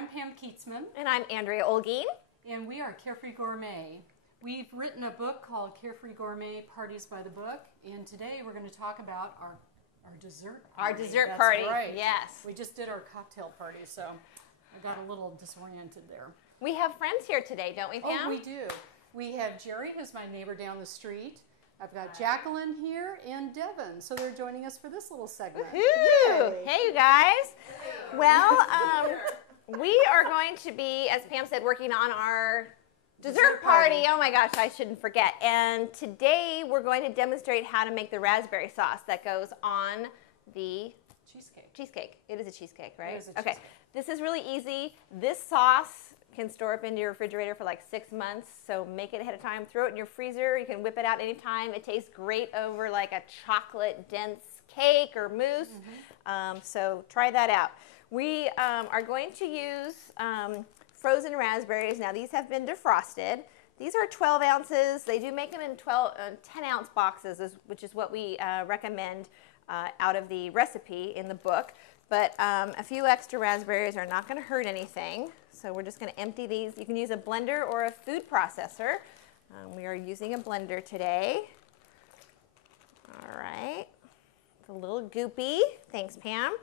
I'm Pam Keatsman. And I'm Andrea Olguin. And we are Carefree Gourmet. We've written a book called Carefree Gourmet, Parties by the Book. And today we're going to talk about our dessert party. Our dessert That's party, right. yes. We just did our cocktail party, so I got a little disoriented there. We have friends here today, don't we, Pam? Oh, we do. We have Jerry, who's my neighbor down the street. I've got Jacqueline here and Devin, so they're joining us for this little segment. Woohoo! Hey, you guys. Well, we are going to be, as Pam said, working on our dessert party. Oh my gosh, I shouldn't forget. And today we're going to demonstrate how to make the raspberry sauce that goes on the cheesecake. It is a cheesecake, right? It is a okay. cheesecake. This is really easy. This sauce can store up into your refrigerator for like 6 months, so make it ahead of time. Throw it in your freezer. You can whip it out anytime. It tastes great over like a chocolate dense cake or mousse. So try that out. We are going to use frozen raspberries. Now these have been defrosted. These are 12 ounces. They do make them in 10-ounce boxes, which is what we recommend out of the recipe in the book. But a few extra raspberries are not going to hurt anything. So we're just going to empty these. You can use a blender or a food processor. We are using a blender today. All right. It's a little goopy. Thanks, Pam.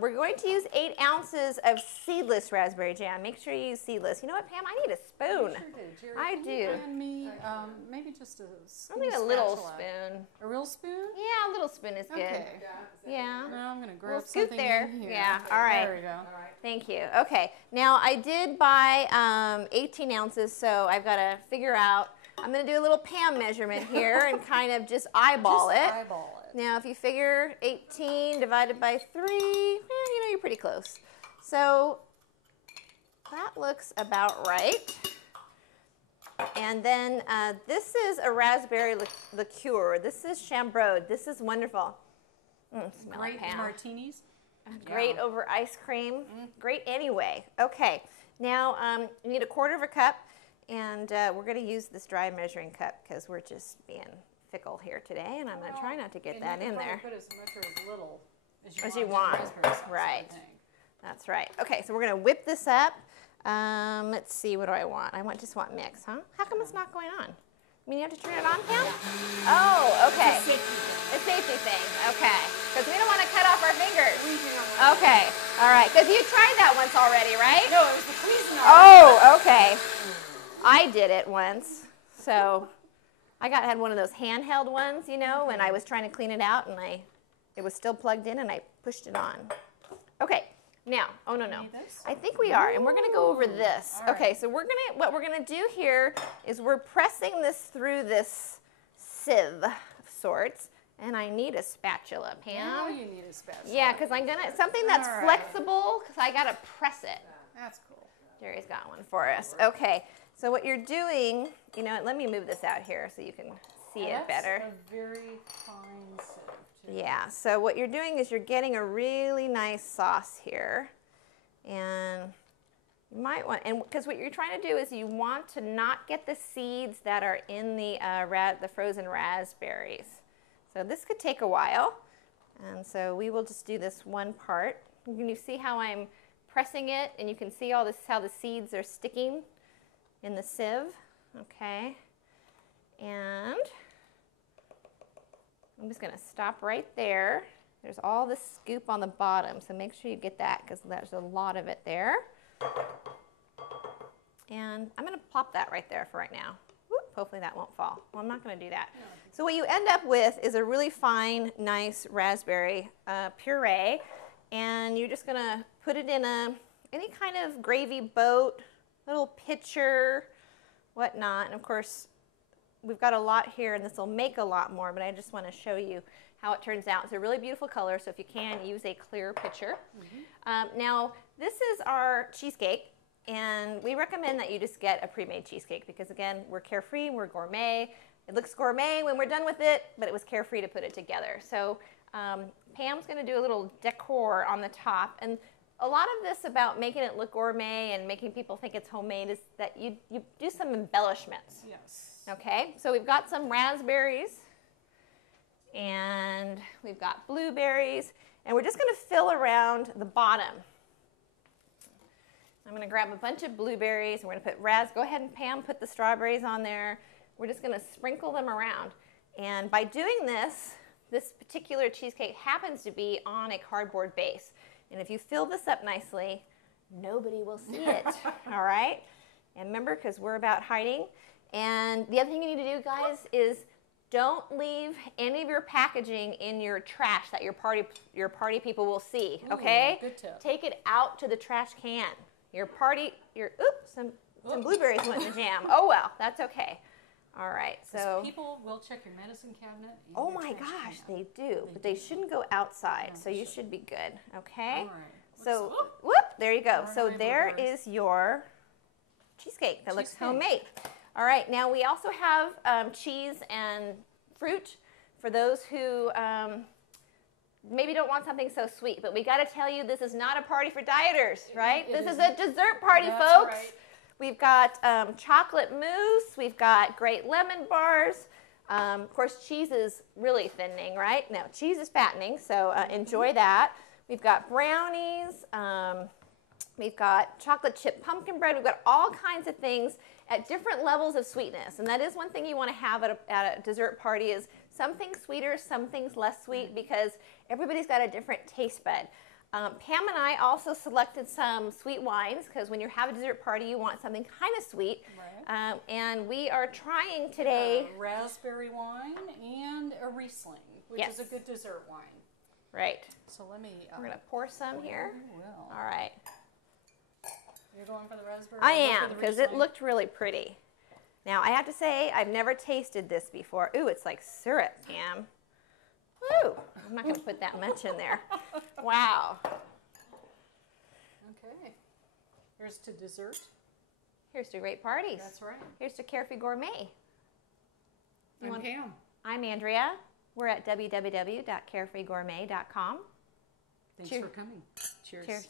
We're going to use 8 ounces of seedless raspberry jam. Make sure you use seedless. You know what, Pam? I need a spoon. You sure did. Jerry, I can do. you hand me maybe just a I need a little spoon. A real spoon? Yeah, a little spoon is good. Okay. Yeah. Now I'm going to grab We'll scoot something there. in here. Yeah, all right. There we go. Thank you. Okay, now I did buy 18 ounces, so I've got to figure out, I'm going to do a little Pam measurement here and kind of just eyeball it. Eyeball it. Now, if you figure 18 divided by 3, you're pretty close. So that looks about right. And then this is a raspberry liqueur. This is Chambord. This is wonderful. Smell Great it, Pam. martinis. Great over ice cream. Great anyway. Okay, now you need 1/4 cup, and we're going to use this dry measuring cup because we're just being fickle here today, and I'm going to try not to get that in there. Put as much or as little as you want. Raspberry sauce, Right. I think. That's right. Okay, so we're going to whip this up. Let's see, what do I want? I just want mix, huh? How come it's not going on? I mean, you have to turn it on, Pam? Oh, okay. It's a safety thing. Okay. Because we don't want to cut off our fingers. We do not want Okay. All right. Because you tried that once already, right? No, it was the Cuisinart. Oh, okay. I did it once. So I had one of those handheld ones, you know, when I was trying to clean it out, and it was still plugged in, and I pushed it on. Okay. Now, oh no, I think we are, and we're going to go over this. Okay, so what we're going to do here is we're pressing this through this sieve of sorts, and I need a spatula, Pam. Now you need a spatula. Yeah, because I'm going to, something that's flexible, because I got to press it. That's cool. Jerry's got one for us. Okay, so what you're doing, you know, let me move this out here so you can see it better. That's a very fine sieve. Yeah, so what you're doing is you're getting a really nice sauce here, and you might want, and because what you're trying to do is you want to not get the seeds that are in the frozen raspberries. So this could take a while, and so we will just do this one part. Can you see how I'm pressing it, and you can see all this, how the seeds are sticking in the sieve? Okay, and I'm just going to stop right there. There's all this scoop on the bottom, so make sure you get that because there's a lot of it there. And I'm going to plop that right there for right now. Whoop, hopefully that won't fall. Well, I'm not going to do that. So what you end up with is a really fine, nice raspberry puree, and you're just going to put it in any kind of gravy boat, little pitcher, whatnot, and of course, we've got a lot here, and this will make a lot more, but I just want to show you how it turns out. It's a really beautiful color, so if you can, use a clear pitcher. Now, this is our cheesecake, and we recommend that you just get a pre-made cheesecake because, again, we're carefree, we're gourmet. It looks gourmet when we're done with it, but it was carefree to put it together. So Pam's going to do a little decor on the top, and a lot of this about making it look gourmet and making people think it's homemade is that you do some embellishments. Yes. Okay, so we've got some raspberries, and we've got blueberries, and we're just going to fill around the bottom. I'm going to grab a bunch of blueberries. We're going to put go ahead and Pam, put the strawberries on there. We're just going to sprinkle them around. And by doing this, this particular cheesecake happens to be on a cardboard base. And if you fill this up nicely, nobody will see it, all right? And remember, because we're about hiding. And the other thing you need to do, guys, is don't leave any of your packaging in your trash that your party people will see, okay? Ooh, good tip. Take it out to the trash can. Oops, some blueberries went in the jam. Oh, well, that's okay. All right, so. People will check your medicine cabinet. And Oh your my trash gosh, can. they do. But they shouldn't go outside, No, so you should be good, okay? All right. So, Looks- whoop, there you go. Darn So my there blueberries. is your cheesecake that looks Cheesecake. homemade. All right, now we also have cheese and fruit for those who maybe don't want something so sweet. But we got to tell you, this is not a party for dieters, right? It This is isn't. a dessert party, That's folks. right. We've got chocolate mousse. We've got great lemon bars. Of course, cheese is really thinning, right? No, cheese is fattening, so enjoy that. We've got brownies. We've got chocolate chip pumpkin bread. We've got all kinds of things at different levels of sweetness. And that is one thing you want to have at a dessert party is some things sweeter, some things less sweet, because everybody's got a different taste bud. Pam and I also selected some sweet wines because when you have a dessert party, you want something kind of sweet. Right. And we are trying today. A raspberry wine and a Riesling, which is a good dessert wine. Right. So let me. We're going to pour some here. Well, All right. you're going for the raspberry. I I'll go am, for the because it Riesling. looked really pretty. Now, I have to say, I've never tasted this before. Ooh, it's like syrup, Pam. Woo! I'm not going to put that much in there. Wow. Okay. Here's to dessert. Here's to great parties. That's right. Here's to Carefree Gourmet. I'm Pam. I'm Andrea. We're at www.carefreegourmet.com. Thanks Cheers. for coming. Cheers. Cheers.